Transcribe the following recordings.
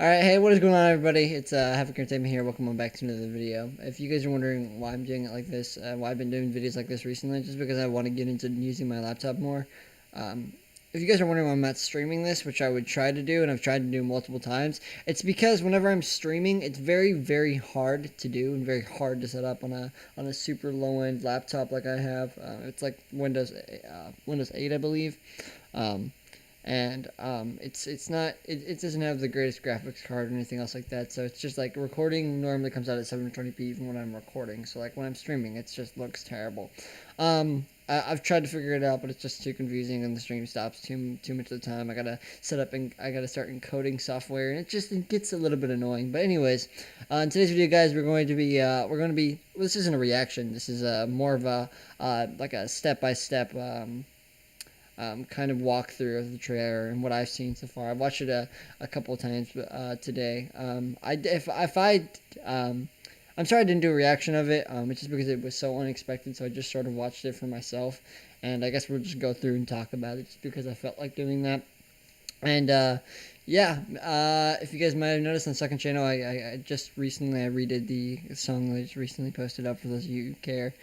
Alright, hey, what is going on, everybody? It's Havoc Entertainment here. Welcome on back to another video. If you guys are wondering why I'm doing it like this, why I've been doing videos like this recently, just because I want to get into using my laptop more. If you guys are wondering why I'm not streaming this, which I would try to do, and I've tried to do multiple times, it's because whenever I'm streaming, it's very, very hard to do and very hard to set up on a super low-end laptop like I have. It's like Windows 8, I believe. It's not it doesn't have the greatest graphics card or anything else like that, so it's just like recording normally comes out at 720p even when I'm recording, so like when I'm streaming it just looks terrible. I've tried to figure it out, but it's just too confusing and the stream stops too much of the time. I gotta set up and I gotta start encoding software, and it gets a little bit annoying. But anyways, in today's video, guys, this isn't a reaction, this is more of a like a step-by-step kind of walkthrough of the trailer and what I've seen so far. I've watched it a couple of times today. I'm sorry I didn't do a reaction of it. It's just because it was so unexpected, so I just sort of watched it for myself. And I guess we'll just go through and talk about it just because I felt like doing that. And if you guys might have noticed on the second channel, I just recently redid the song that I just recently posted up for those of you who care.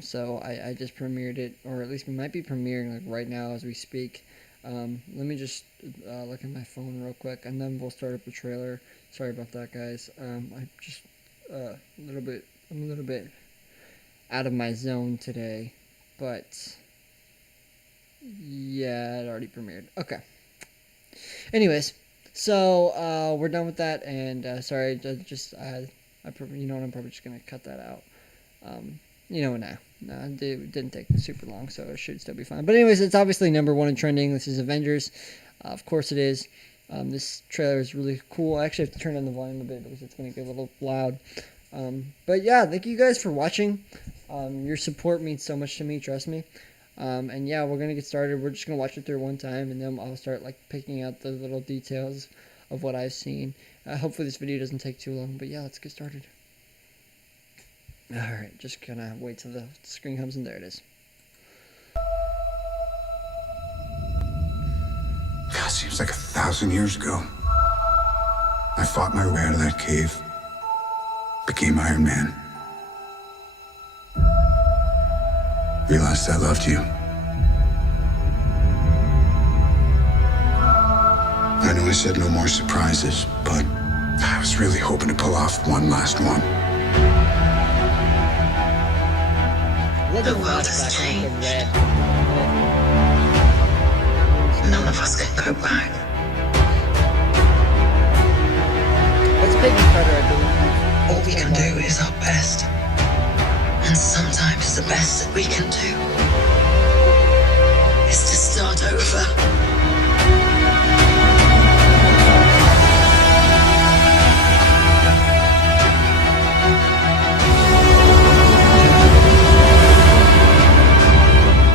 So I just premiered it, or at least we might be premiering like right now as we speak. Let me just look at my phone real quick, and then we'll start up the trailer. Sorry about that, guys. I just I'm a little bit out of my zone today, but yeah, it already premiered. Okay. Anyways, so we're done with that, and sorry, you know what, I'm probably just gonna cut that out. You know, it didn't take super long, so it should still be fine. But anyways, it's obviously #1 in trending. This is Avengers. Of course it is. This trailer is really cool. I actually have to turn down the volume a bit because it's going to get a little loud. But yeah, thank you guys for watching. Your support means so much to me, trust me. And yeah, we're going to get started. We're just going to watch it through one time, and then I'll start like picking out the little details of what I've seen. Hopefully this video doesn't take too long, but yeah, let's get started. Alright, just gonna wait till the screen comes, and there it is. God, seems like 1,000 years ago. I fought my way out of that cave. Became Iron Man. Realized I loved you. I know I said no more surprises, but I was really hoping to pull off one last one. The world has changed. None of us can go back. That's Peggy Carter, I believe. All we can do is our best. And sometimes the best that we can do is to start over.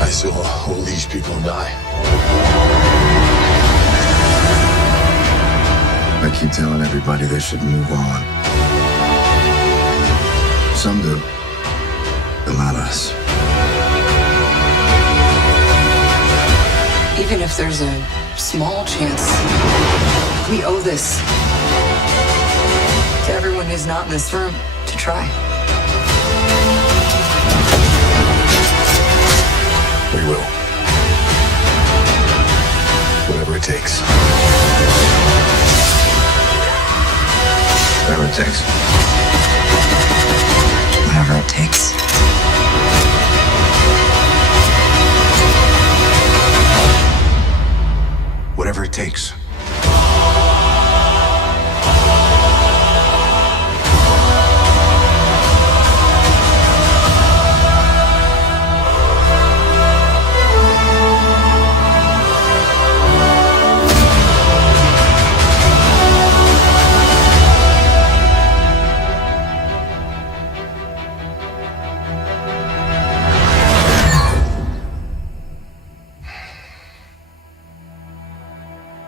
I saw all these people die. I keep telling everybody they should move on. Some do, but not us. Even if there's a small chance, we owe this to everyone who's not in this room to try. We will. Whatever it takes. Whatever it takes. Whatever it takes. Whatever it takes.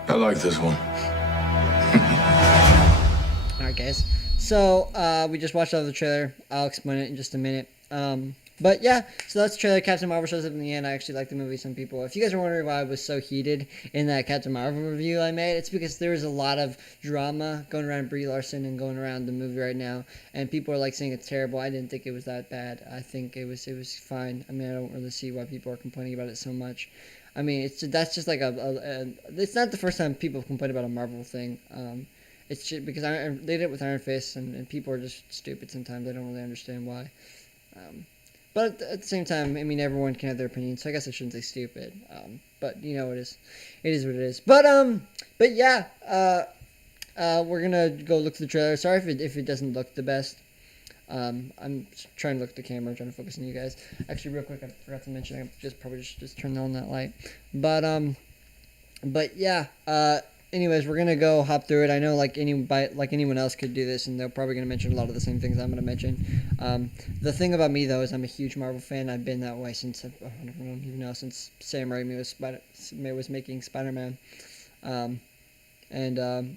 I like this one. Alright, guys. So, we just watched out the trailer. I'll explain it in just a minute. But yeah, so that's the trailer. Captain Marvel shows up in the end. I actually like the movie. Some people, if you guys are wondering why I was so heated in that Captain Marvel review I made, it's because there is a lot of drama going around Brie Larson and going around the movie right now, and people are like saying it's terrible. I didn't think it was that bad. I think it was fine. I mean, I don't really see why people are complaining about it so much. I mean, that's just like it's not the first time people have complained about a Marvel thing. It's just because they did it with Iron Fist, and people are just stupid sometimes. I don't really understand why. But at the same time, I mean, everyone can have their opinion, so I guess I shouldn't say stupid. But you know, it is what it is. But yeah, we're gonna go look at the trailer. Sorry if it doesn't look the best. I'm trying to look at the camera, trying to focus on you guys. Actually, real quick, I forgot to mention, I just turn on that light. But yeah. Anyways, we're gonna go hop through it. I know like anyone else could do this, and they're probably gonna mention a lot of the same things I'm gonna mention. The thing about me though is I'm a huge Marvel fan. I've been that way since I don't even know, since Sam Raimi was making Spider-Man.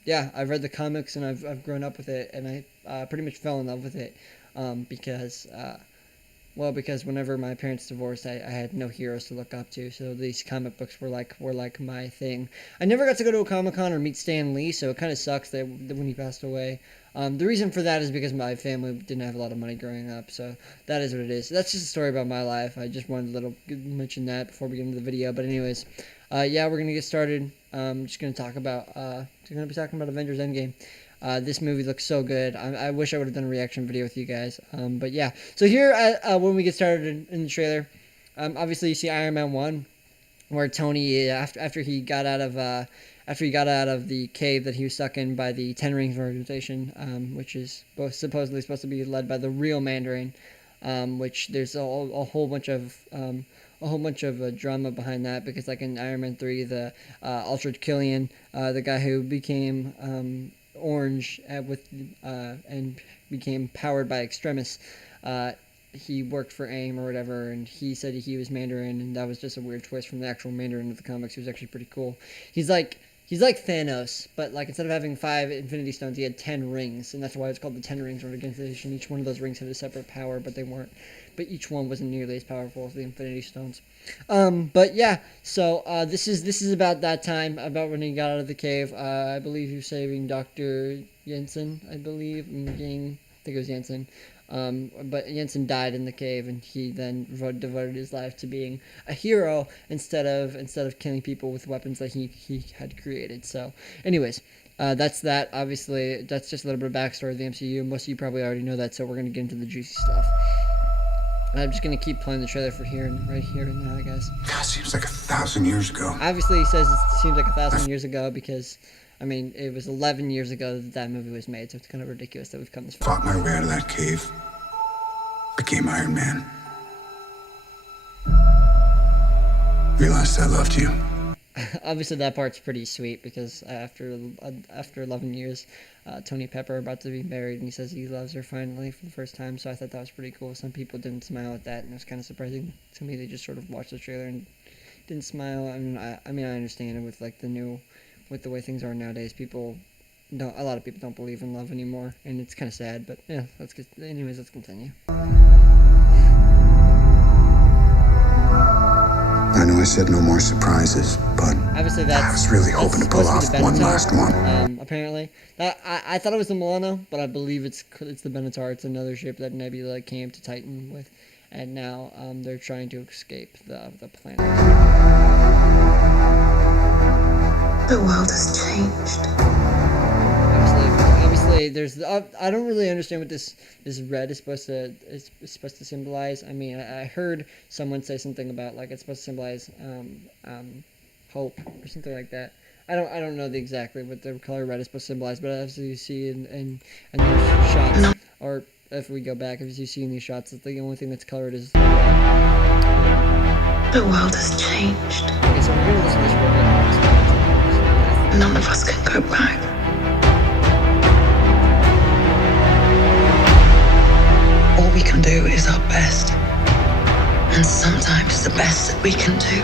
Yeah, I've read the comics and I've grown up with it, and I pretty much fell in love with it because whenever my parents divorced, I had no heroes to look up to, so these comic books were like my thing. I never got to go to a Comic-Con or meet Stan Lee, so it kind of sucks that when he passed away. The reason for that is because my family didn't have a lot of money growing up, so that is what it is. That's just a story about my life. I just wanted to mention that before we get into the video. But anyways, yeah, we're gonna get started. Just gonna talk about be talking about Avengers Endgame. This movie looks so good. I wish I would have done a reaction video with you guys. But yeah, so here when we get started in the trailer, obviously you see Iron Man 1, where Tony after he got out of the cave that he was stuck in by the Ten Rings organization, which is supposedly supposed to be led by the real Mandarin, which there's a whole bunch of drama behind that, because like in Iron Man 3, the Altered Killian, the guy who became orange and became powered by Extremis, he worked for AIM or whatever, and he said he was Mandarin, and that was just a weird twist from the actual Mandarin of the comics. He was actually pretty cool. He's like Thanos, but like instead of having 5 Infinity Stones, he had 10 rings, and that's why it's called the Ten Rings organization. Each one of those rings had a separate power, but each one wasn't nearly as powerful as the Infinity Stones. But yeah, so this is about that time, about when he got out of the cave. I believe he was saving Dr. Jensen, I think it was Jensen. But Jensen died in the cave, and he then devoted his life to being a hero instead of killing people with weapons that he had created. So anyways, that's that. Obviously, that's just a little bit of backstory of the MCU. Most of you probably already know that, so we're going to get into the juicy stuff. I'm just going to keep playing the trailer for right here and now, guys. God, seems like 1,000 years ago. Obviously, he says it seems like 1,000 years ago because, I mean, it was 11 years ago that movie was made, so it's kind of ridiculous that we've come this far. Fought my way out of that cave. Became Iron Man. Realized I loved you. Obviously, that part's pretty sweet because after 11 years, Tony Pepper about to be married, and he says he loves her finally for the first time. So I thought that was pretty cool. Some people didn't smile at that, and it was kind of surprising to me. They just sort of watched the trailer and didn't smile. I mean, I understand it with like with the way things are nowadays. A lot of people don't believe in love anymore, and it's kind of sad. But yeah, anyways, let's continue. I know I said no more surprises, but obviously I was really hoping to pull off one last one. Apparently, I thought it was the Milano, but I believe it's the Benatar. It's another ship that Nebula came to Titan with, and now they're trying to escape the planet. The world has changed. Obviously, there's. I don't really understand what this red is supposed to symbolize. I mean, I heard someone say something about like it's supposed to symbolize hope or something like that. I don't know exactly what the color red is supposed to symbolize, but as you see in these shots, or if we go back, as you see in these shots, the only thing that's colored is. The world has changed. Okay, so we're gonna listen to this real quick. None of us can go back. All we can do is our best. And sometimes the best that we can do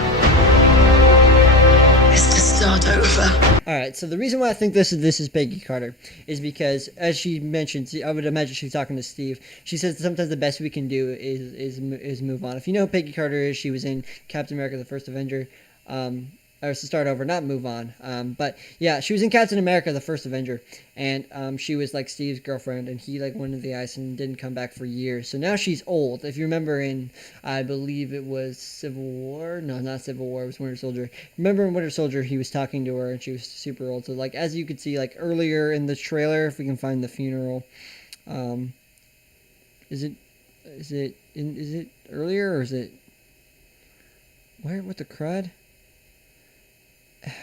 is to start over. All right, so the reason why I think this is Peggy Carter is because, as she mentioned, I would imagine she's talking to Steve. She says sometimes the best we can do is move on. If you know who Peggy Carter is, she was in Captain America: The First Avenger, or to start over, not move on. But yeah, she was in Captain America: The First Avenger, and she was like Steve's girlfriend, and he like went into the ice and didn't come back for years. So now she's old. If you remember in, I believe it was Civil War. No, not Civil War. It was Winter Soldier. Remember in Winter Soldier, he was talking to her, and she was super old. So like as you could see, like earlier in the trailer, if we can find the funeral, is it earlier or is it where? What the crud?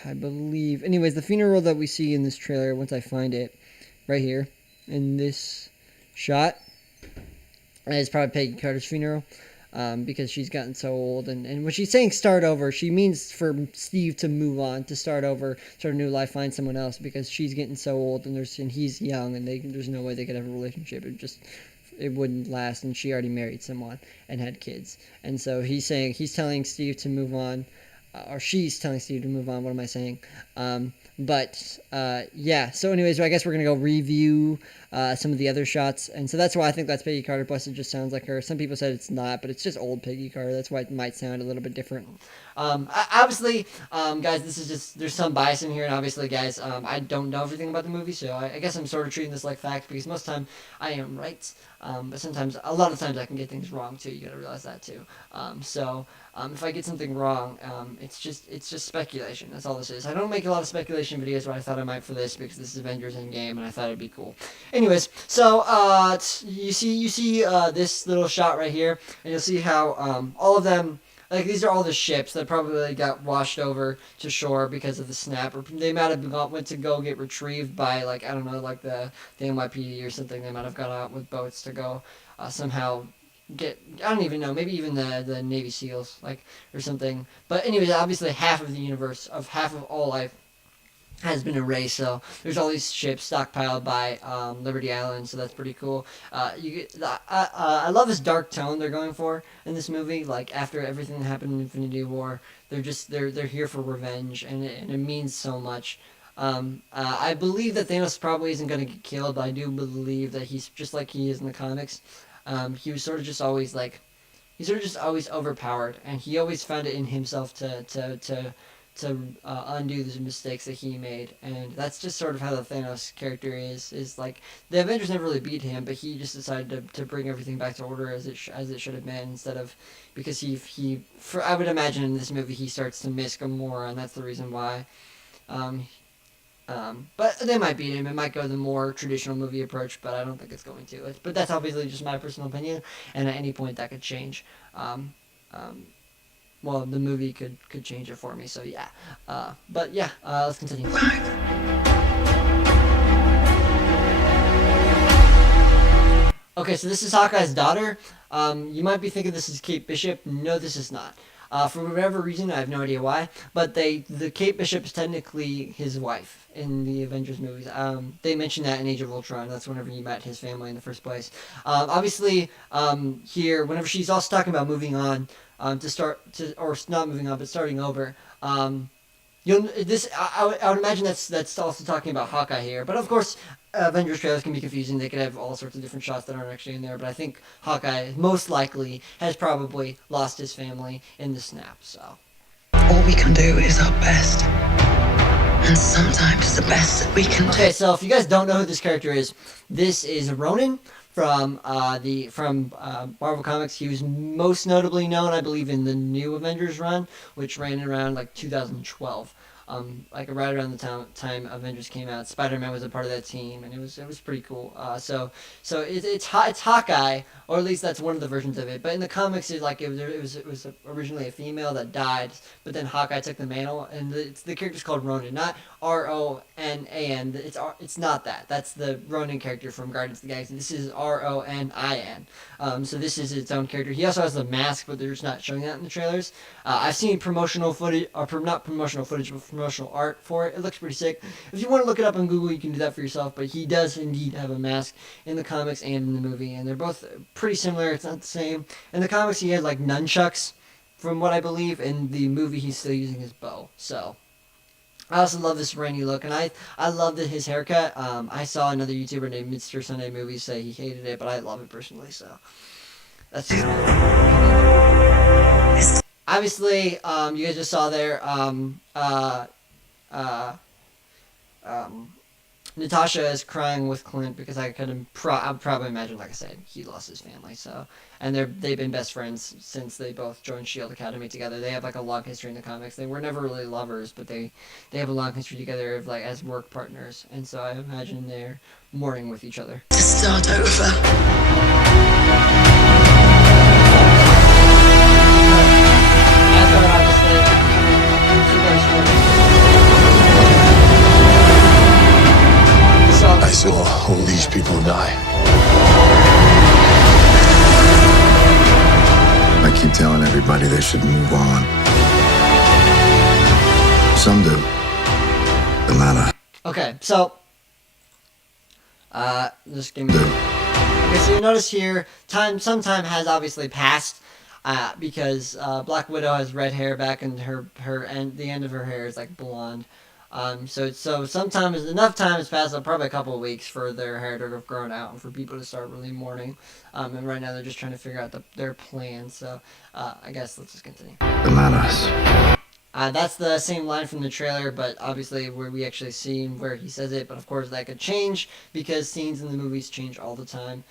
I believe. Anyways, the funeral that we see in this trailer, once I find it, right here, in this shot, is probably Peggy Carter's funeral, because she's gotten so old. And when she's saying start over, she means for Steve to move on, to start over, start a new life, find someone else, because she's getting so old, and he's young, and there's no way they could have a relationship. It wouldn't last, and she already married someone and had kids. And so he's telling Steve to move on, or she's telling Steve to move on. What am I saying? Yeah. So anyways, I guess we're going to go review some of the other shots. And so that's why I think that's Peggy Carter. Plus, it just sounds like her. Some people said it's not, but it's just old Peggy Carter. That's why it might sound a little bit different. Obviously, guys, this is just, there's some bias in here. And obviously, guys, I don't know everything about the movie. So I guess I'm sort of treating this like fact because most of the time I am right. But sometimes, a lot of times I can get things wrong too. You got to realize that too. If I get something wrong, it's just speculation. That's all this is. I don't make a lot of speculation videos, but I thought I might for this because this is Avengers Endgame, and I thought it'd be cool. Anyways, so you see this little shot right here, and you'll see how all of them. Like, these are all the ships that probably got washed over to shore because of the snap. Or they might have went to go get retrieved by, like, I don't know, like the NYPD or something. They might have gone out with boats to go somehow get, I don't even know, maybe even the Navy SEALs, like, or something. But anyways, obviously half of the universe, half of all life has been erased, so there's all these ships stockpiled by Liberty Island, so that's pretty cool. I love this dark tone they're going for in this movie. Like, after everything that happened in Infinity War, they're here for revenge, and it means so much. I believe that Thanos probably isn't going to get killed, but I do believe that he's just like he is in the comics. He was sort of just always like, he's sort of just always overpowered, and he always found it in himself to undo the mistakes that he made, and that's just sort of how the Thanos character is like. The Avengers never really beat him, but he just decided to bring everything back to order as it should have been, instead of, because I would imagine in this movie he starts to miss Gamora, and that's the reason why. But they might beat him. It might go the more traditional movie approach, but I don't think it's going to. But that's obviously just my personal opinion, and at any point that could change. Well, the movie could change it for me, so yeah. But yeah, let's continue. Okay, so this is Hawkeye's daughter. You might be thinking this is Kate Bishop. No, this is not. For whatever reason, I have no idea why, but the Kate Bishop is technically his wife in the Avengers movies. They mentioned that in Age of Ultron. That's whenever he met his family in the first place. Obviously, here, whenever she's also talking about moving on, or not moving on, but starting over. I would imagine that's also talking about Hawkeye here. But of course, Avengers trailers can be confusing. They could have all sorts of different shots that aren't actually in there. But I think Hawkeye most likely has probably lost his family in the snap. So All we can do is our best. And sometimes the best that we can do. okay, so if you guys don't know who this character is, this is Ronin from Marvel Comics. He was most notably known, I believe, in the new Avengers run, which ran around like 2012. Like right around the time Avengers came out, Spider-Man was a part of that team, and it was pretty cool. So it's Hawkeye, or at least that's one of the versions of it. But in the comics, it was originally a female that died, but then Hawkeye took the mantle, and the character's called Ronin, not Ronan. It's not that. That's the Ronin character from Guardians of the Galaxy. This is Ronin. So this is its own character. He also has the mask, but they're just not showing that in the trailers. I've seen promotional footage, or not promotional footage, but promotional art for it. It looks pretty sick. If you want to look it up on Google, you can do that for yourself. But he does indeed have a mask in the comics and in the movie, and they're both pretty similar. It's not the same. In the comics, he had like nunchucks, from what I believe. In the movie, he's still using his bow. So I also love this rainy look, and I love his haircut. I saw another YouTuber named Mr. Sunday Movies say he hated it, but I love it personally. So that's just obviously. You guys just saw there. Uh, um, Natasha is crying with Clint because I probably imagine, like I said, he lost his family. So, and they've been best friends since they both joined Shield Academy together. They have like a long history in the comics. They were never really lovers, but they have a long history together of like as work partners. And so I imagine they're mourning with each other. To start over. Asgard, obviously. I saw all these people die. I keep telling everybody they should move on. Some do. The matter. Okay, so just give me. Okay, so you notice here, some time has obviously passed, because Black Widow has red hair back, and her and the end of her hair is like blonde. So sometimes enough time has passed, probably a couple of weeks for their hair to have grown out and for people to start really mourning. And right now they're just trying to figure out their plan. So I guess let's just continue. The matters. That's the same line from the trailer, but obviously where we actually see where he says it. But of course that could change because scenes in the movies change all the time.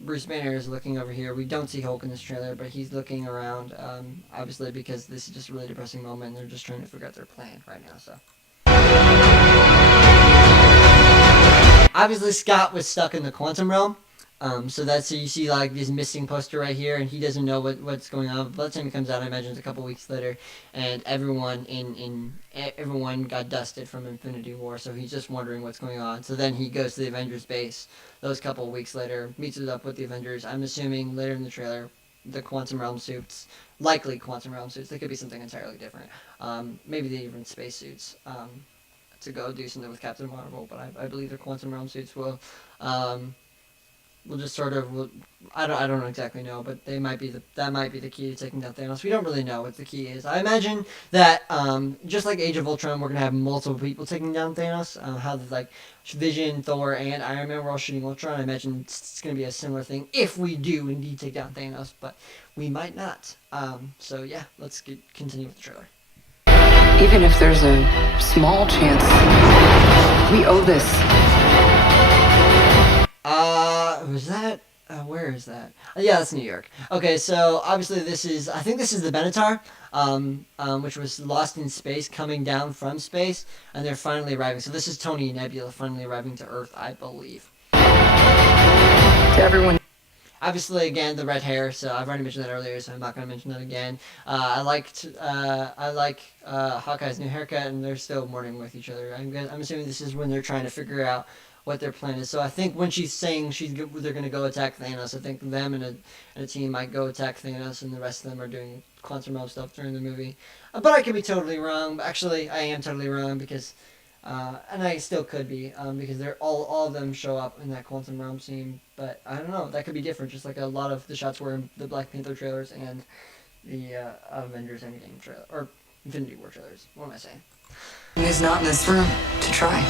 Bruce Banner is looking over here. We don't see Hulk in this trailer, but he's looking around, obviously because this is just a really depressing moment and they're just trying to figure out their plan right now. So obviously Scott was stuck in the quantum realm. So you see like this missing poster right here, and he doesn't know what's going on. By the time he comes out, I imagine it's a couple weeks later, and everyone everyone got dusted from Infinity War, so he's just wondering what's going on. So then he goes to the Avengers base. Those couple of weeks later, meets it up with the Avengers. I'm assuming later in the trailer, the quantum realm suits, likely quantum realm suits. They could be something entirely different. Maybe they even space suits. To go do something with Captain Marvel, but I believe the quantum realm suits will. We'll just sort of, I don't exactly know, but that might be the key to taking down Thanos. We don't really know what the key is. I imagine that just like Age of Ultron, we're gonna have multiple people taking down Thanos. How like Vision, Thor, and Iron Man were all shooting Ultron. I imagine it's gonna be a similar thing if we do indeed take down Thanos, but we might not. So yeah, let's continue with the trailer. Even if there's a small chance, we owe this. Was that? Where is that? Yeah, that's New York. Okay, so obviously I think this is the Benatar, which was lost in space, coming down from space, and they're finally arriving. So this is Tony and Nebula finally arriving to Earth, I believe. To everyone. Obviously, again, the red hair. So I've already mentioned that earlier, so I'm not going to mention that again. I like Hawkeye's new haircut, and they're still mourning with each other. I'm assuming this is when they're trying to figure out what their plan is. So I think when she's saying they're going to go attack Thanos, I think them and a team might go attack Thanos, and the rest of them are doing quantum realm stuff during the movie. But I could be totally wrong. Actually, I am totally wrong because, and I still could be, because they're all of them show up in that quantum realm scene. But I don't know. That could be different. Just like a lot of the shots were in the Black Panther trailers and the Avengers Endgame trailer or Infinity War trailers. What am I saying? Is not in this room to try.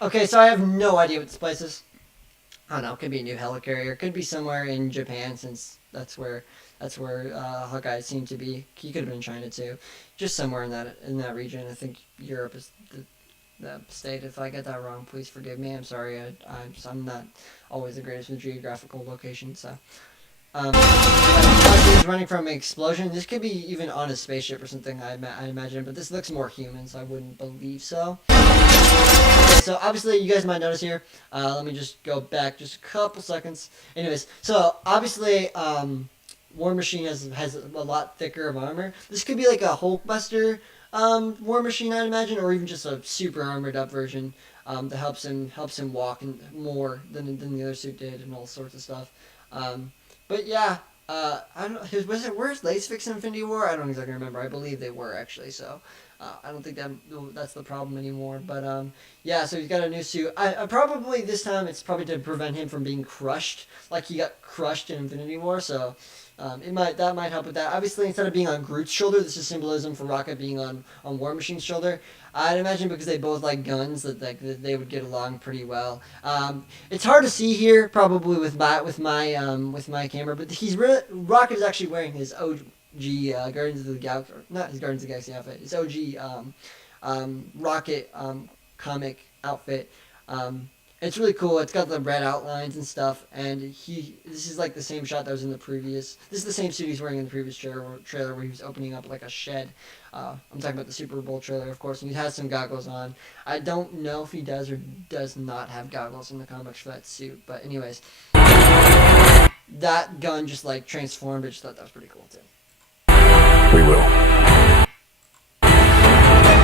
Okay, so I have no idea what this place is. I don't know. It could be a new helicarrier. It could be somewhere in Japan, since that's where Hawkeye seemed to be. He could have been in China too, just somewhere in that region. I think Europe is the state. If I get that wrong, please forgive me. I'm sorry. I'm not always the greatest with geographical locations. So. He's running from an explosion. This could be even on a spaceship or something, I imagine, but this looks more human, so I wouldn't believe so. So obviously, you guys might notice here. Let me just go back just a couple seconds. Anyways, so obviously, War Machine has a lot thicker of armor. This could be like a Hulkbuster War Machine, I'd imagine, or even just a super armored up version that helps him walk more than the other suit did, and all sorts of stuff. But yeah, I don't know. Where's Lasfix in Infinity War? I don't exactly remember. I believe they were actually. So, I don't think that's the problem anymore. But yeah, so he's got a new suit. I probably this time it's probably to prevent him from being crushed, like he got crushed in Infinity War. So that might help with that. Obviously, instead of being on Groot's shoulder, this is symbolism for Rocket being on War Machine's shoulder. I'd imagine because they both like guns that they would get along pretty well. It's hard to see here probably with my camera, but Rocket is actually wearing his OG Guardians of the Galaxy, not his Guardians of the Galaxy outfit, his OG Rocket comic outfit. It's really cool. It's got the red outlines and stuff, and this is like the same shot that was in the previous. This is the same suit he's wearing in the previous trailer where he was opening up like a shed. I'm talking about the Super Bowl trailer, of course, and he has some goggles on. I don't know if he does or does not have goggles in the comics for that suit, but anyways, that gun just like transformed. I just thought that was pretty cool too. We will.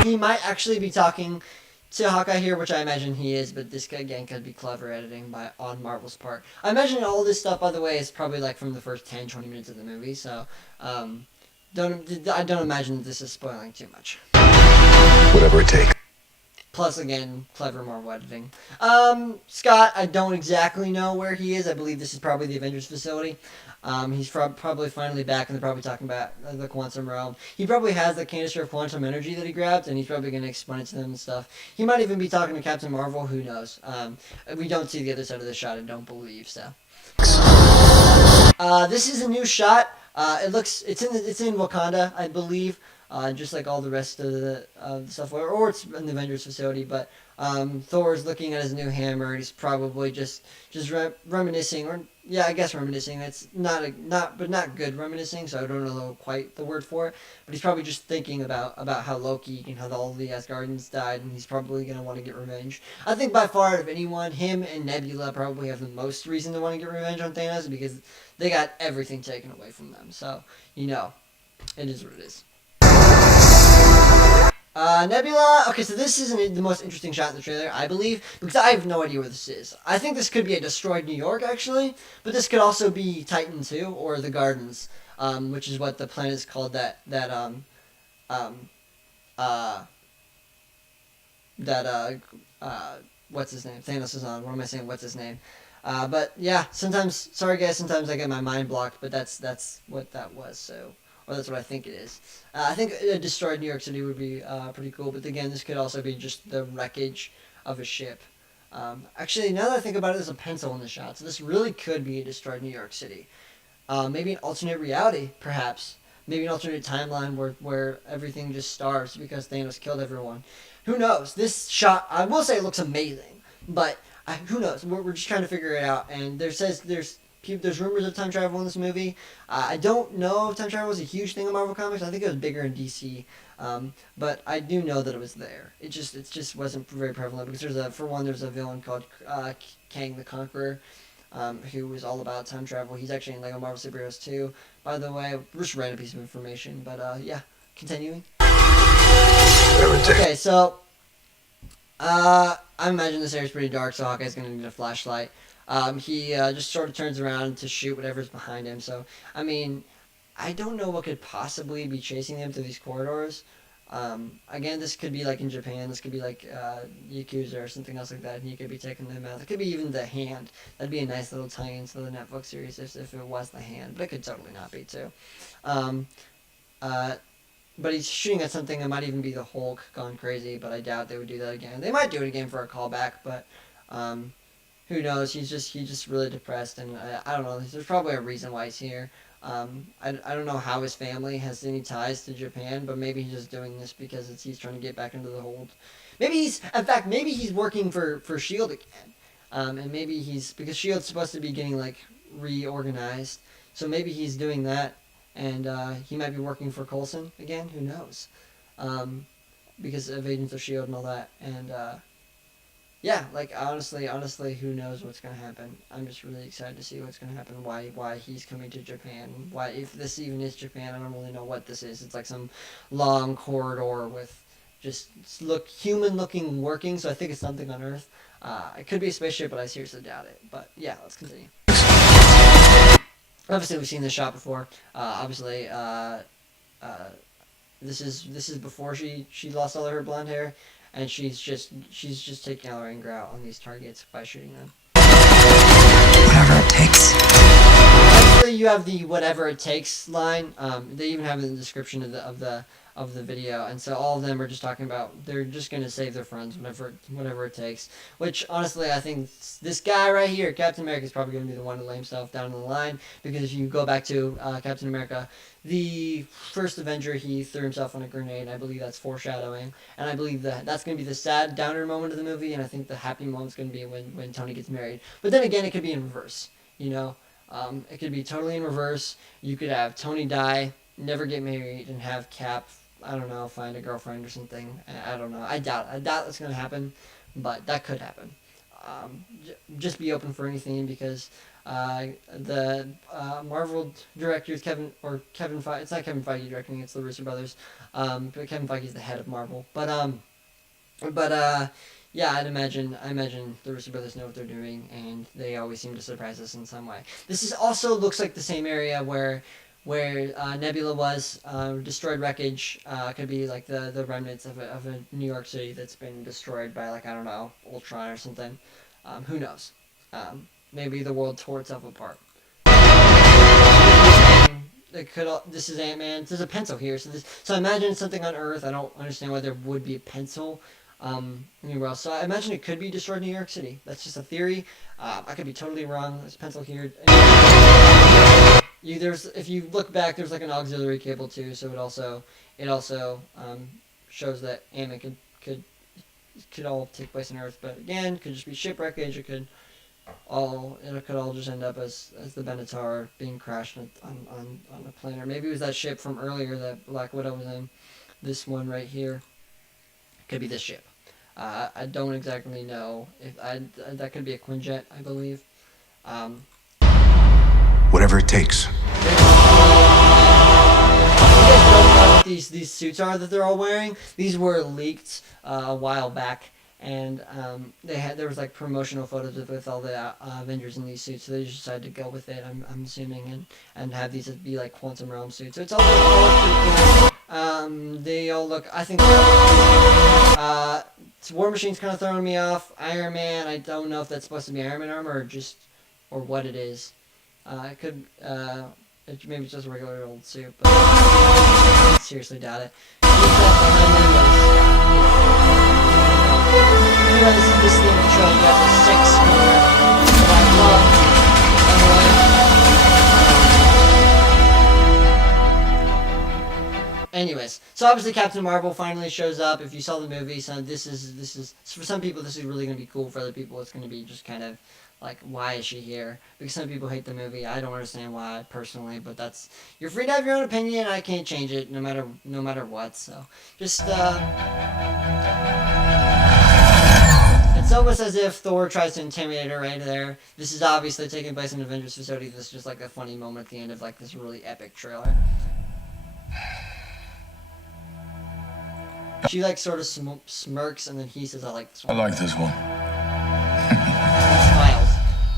He might actually be talking to Hawkeye here, which I imagine he is, but this again could be clever editing on Marvel's part. I imagine all this stuff, by the way, is probably like from the first 10-20 minutes of the movie, so I don't imagine this is spoiling too much. Whatever it takes. Plus, again, clever Marvel editing. Scott, I don't exactly know where he is. I believe this is probably the Avengers facility. He's probably finally back, and they're probably talking about the quantum realm. He probably has the canister of quantum energy that he grabbed, and he's probably going to explain it to them and stuff. He might even be talking to Captain Marvel. Who knows? We don't see the other side of the shot, I don't believe so. This is a new shot. It's in Wakanda, I believe. Just like all the rest of the stuff, or it's in the Avengers facility. But Thor's looking at his new hammer, and he's probably just reminiscing, or yeah, I guess reminiscing. That's not good reminiscing. So I don't know quite the word for it. But he's probably just thinking about how Loki and how all the Asgardians died, and he's probably gonna want to get revenge. I think by far out of anyone, him and Nebula probably have the most reason to want to get revenge on Thanos because they got everything taken away from them. So it is what it is. Nebula. Okay, so this isn't the most interesting shot in the trailer, I believe, because I have no idea where this is. I think this could be a destroyed New York, actually, but this could also be Titan 2 or the Gardens, which is what the planet is called what's his name? Thanos is on. What am I saying? What's his name? But yeah, sorry guys, sometimes I get my mind blocked, but that's what that was, so. Or that's what I think it is. I think a destroyed New York City would be pretty cool, but again, this could also be just the wreckage of a ship. Actually, now that I think about it, there's a pencil in the shot, so this really could be a destroyed New York City. Maybe an alternate reality, perhaps. Maybe an alternate timeline where everything just starves because Thanos killed everyone. Who knows? This shot, I will say, it looks amazing, but who knows? We're just trying to figure it out, and there's rumors of time travel in this movie. I don't know if time travel was a huge thing in Marvel Comics. I think it was bigger in DC. But I do know that it was there. It just wasn't very prevalent because there's a villain called Kang the Conqueror, who was all about time travel. He's actually in Lego Marvel Superheroes 2. By the way, just a random piece of information. But yeah, continuing. Okay, so I imagine this area's pretty dark, so Hawkeye's gonna need a flashlight. He just sort of turns around to shoot whatever's behind him. So, I mean, I don't know what could possibly be chasing him through these corridors. Again, this could be like in Japan. This could be like Yakuza or something else like that. And he could be taking them out. It could be even the Hand. That'd be a nice little tie-in to the Netflix series if it was the Hand. But it could totally not be, too. But he's shooting at something that might even be the Hulk gone crazy. But I doubt they would do that again. They might do it again for a callback, but... who knows? He's just really depressed, and I don't know. There's probably a reason why he's here. I don't know how his family has any ties to Japan, but maybe he's just doing this because he's trying to get back into the hold. Maybe he's working for Shield again, and maybe because Shield's supposed to be getting like reorganized, so maybe he's doing that, and he might be working for Coulson again. Who knows? Because of Agents of Shield and all that, and. Yeah, like honestly, who knows what's gonna happen? I'm just really excited to see what's gonna happen. Why he's coming to Japan? Why, if this even is Japan, I don't really know what this is. It's like some long corridor with just human-looking working. So I think it's something on Earth. It could be a spaceship, but I seriously doubt it. But yeah, let's continue. Obviously, we've seen this shot before. This is before she lost all of her blonde hair, and she's just taking all her anger out on these targets by shooting them. Whatever it takes. Actually, you have the "whatever it takes" line. They even have it in the description of the video, and so all of them are just talking about they're just gonna save their friends whatever it takes. Which honestly, I think this guy right here, Captain America, is probably gonna be the one to lay himself down the line, because if you go back to Captain America, the first Avenger, he threw himself on a grenade. I believe that's foreshadowing, and I believe that that's gonna be the sad downer moment of the movie, and I think the happy moment's gonna be when Tony gets married. But then again, it could be in reverse. You know, it could be totally in reverse. You could have Tony die, never get married, and have Cap, I don't know, find a girlfriend or something. I don't know. I doubt that's gonna happen, but that could happen. Just be open for anything, because the Marvel directors, Kevin Feige. It's not Kevin Feige directing. It's the Russo brothers. But Kevin Feige is the head of Marvel. But yeah, I imagine the Russo brothers know what they're doing, and they always seem to surprise us in some way. This is also looks like the same area where Nebula was. Destroyed wreckage could be like the remnants of a New York City that's been destroyed by, like, I don't know, Ultron or something. Who knows? Maybe the world tore itself apart. This is Ant-Man. There's a pencil here, so imagine something on Earth. I don't understand why there would be a pencil anywhere else. So I imagine it could be destroyed in New York City. That's just a theory. I could be totally wrong. There's a pencil here. If you look back, there's like an auxiliary cable too. So it also shows that Ant-Man could all take place on Earth. But again, could just be shipwreckage. It could all just end up as the Benatar being crashed on a plane, or maybe it was that ship from earlier that Black Widow was in. This one right here could be this ship. I don't exactly know if that could be a Quinjet, I believe. Whatever it takes. You guys don't know what these suits are that they're all wearing. These were leaked a while back. And there was like promotional photos with all the Avengers in these suits, so they just decided to go with it. I'm assuming, and have these be like Quantum Realm suits. So it's all pretty cool. They all look. I think. War Machine's kind of throwing me off. Iron Man. I don't know if that's supposed to be Iron Man armor or what it is. It could. Maybe it's just a regular old suit, but I seriously doubt it. Anyways, this thing control, you got the 6 Anyways, so obviously Captain Marvel finally shows up. If you saw the movie, so this is for some people this is really gonna be cool. For other people, it's gonna be just kind of like, why is she here? Because some people hate the movie. I don't understand why personally, but you're free to have your own opinion. I can't change it no matter what. So just it's almost as if Thor tries to intimidate her right there. This is obviously taking place in Avengers facility. This is just like a funny moment at the end of like this really epic trailer. She like sort of smirks, and then he says, "I like this one." I like this one. He smiles.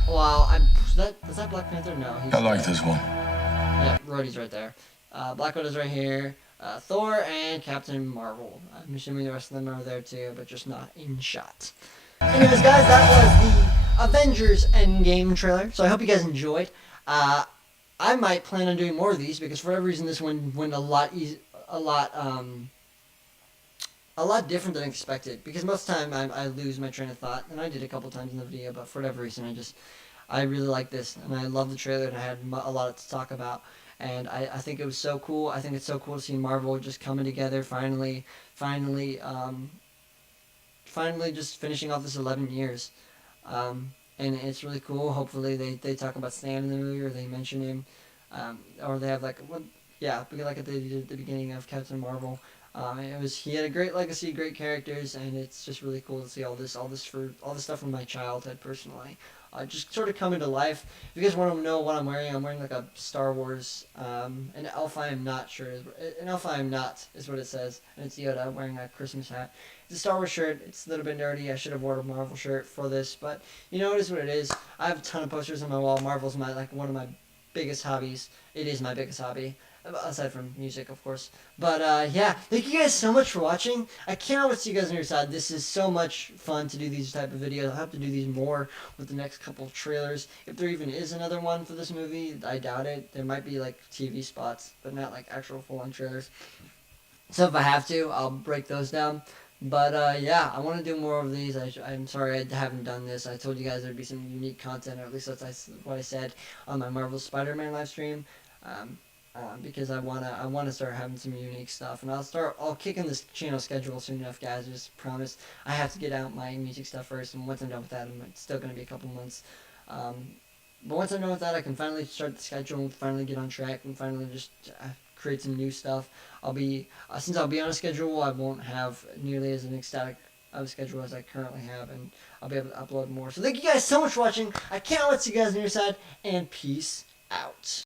Well, is that Black Panther? No, I like this one. Yeah, Rhodey's right there. Black Widow's right here. Thor and Captain Marvel. I'm assuming the rest of them are there too, but just not in shot. Anyways, guys, that was the Avengers Endgame trailer. So I hope you guys enjoyed. I might plan on doing more of these, because for whatever reason this one went a lot different than expected. Because most of the time I lose my train of thought, and I did a couple times in the video, but for whatever reason I really like this, and I love the trailer, and I had a lot to talk about. And I think it was so cool. I think it's so cool to see Marvel just coming together finally just finishing off this 11 years. And it's really cool. Hopefully they talk about Stan in the movie, or they mention him. Or they have like at the beginning of Captain Marvel. He had a great legacy, great characters, and it's just really cool to see all this stuff from my childhood personally. Just sort of coming to life. If you guys want to know what I'm wearing like a Star Wars, an elf I am not sure. An elf I am not is what it says, and it's Yoda wearing a Christmas hat. It's a Star Wars shirt. It's a little bit nerdy. I should have worn a Marvel shirt for this, but it is what it is. I have a ton of posters on my wall. Marvel's one of my biggest hobbies. It is my biggest hobby. aside from music, of course. But yeah, thank you guys so much for watching. I can't wait to see you guys on your side. This is so much fun to do these type of videos. I'll have to do these more with the next couple of trailers. If there even is another one for this movie, I doubt it. There might be like TV spots, but not like actual full-on trailers. So if I have to, I'll break those down. But yeah, I want to do more of these. I'm sorry I haven't done this. I told you guys there'd be some unique content, or at least that's what I said on my Marvel Spider-Man live stream. Because I wanna start having some unique stuff, and I'll kick in this channel schedule soon enough, guys. I just promise. I have to get out my music stuff first, and once I'm done with that, it's still gonna be a couple months. But once I'm done with that, I can finally start the schedule, and finally get on track, and finally just create some new stuff. Since I'll be on a schedule, I won't have nearly as an ecstatic of a schedule as I currently have, and I'll be able to upload more. So thank you guys so much for watching. I can't wait to see you guys on your side, and peace out.